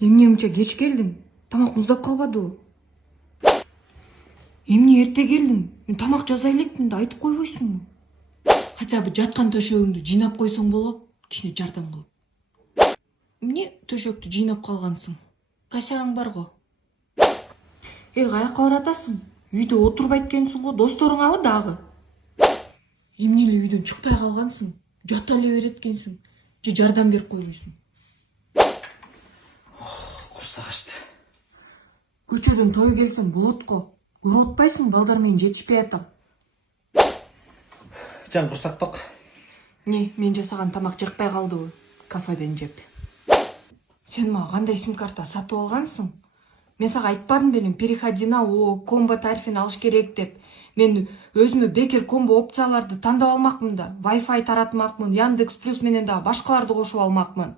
Эмне мынча кеч келдиң? Тамак муздап калбадыбы? Эмне эрте келдиң? Мен тамак жасай элекмин да айтып койбойсуңбу? Хотя бы жаткан төшөгүңдү жыйнап койсоң болот, кичине жардам кылып. Эмне төшөктү жыйнап калгансың? Касагың бар го. Каяка баратасың? Үйдө отурбайт экенсиң го, досторуңабы дагы? Эмне эле үйдөн чыкпай калгансың? Жата эле берет экенсиң. Же жардам берип койлойсуң? Курсак ачты. Көчөдөн той келсең болот го. Көрүп атпайсың, балдар менен жетишпей атам. Жан курсак ток. Не, мен жасаган тамак жакпай калдыбы? Кафеден жеп. Сен мага кандай сим-карта сатып алгансың? Мен сага айтпадым белең, переходи на ООО, комбо тарифин алыш керек деп. Мен өзүмө бекер комбо опцияларды тандап алмакмын да. Wi-Fi таратмакмын, Яндекс Плюс менен дагы башкаларды кошуп алмакмын.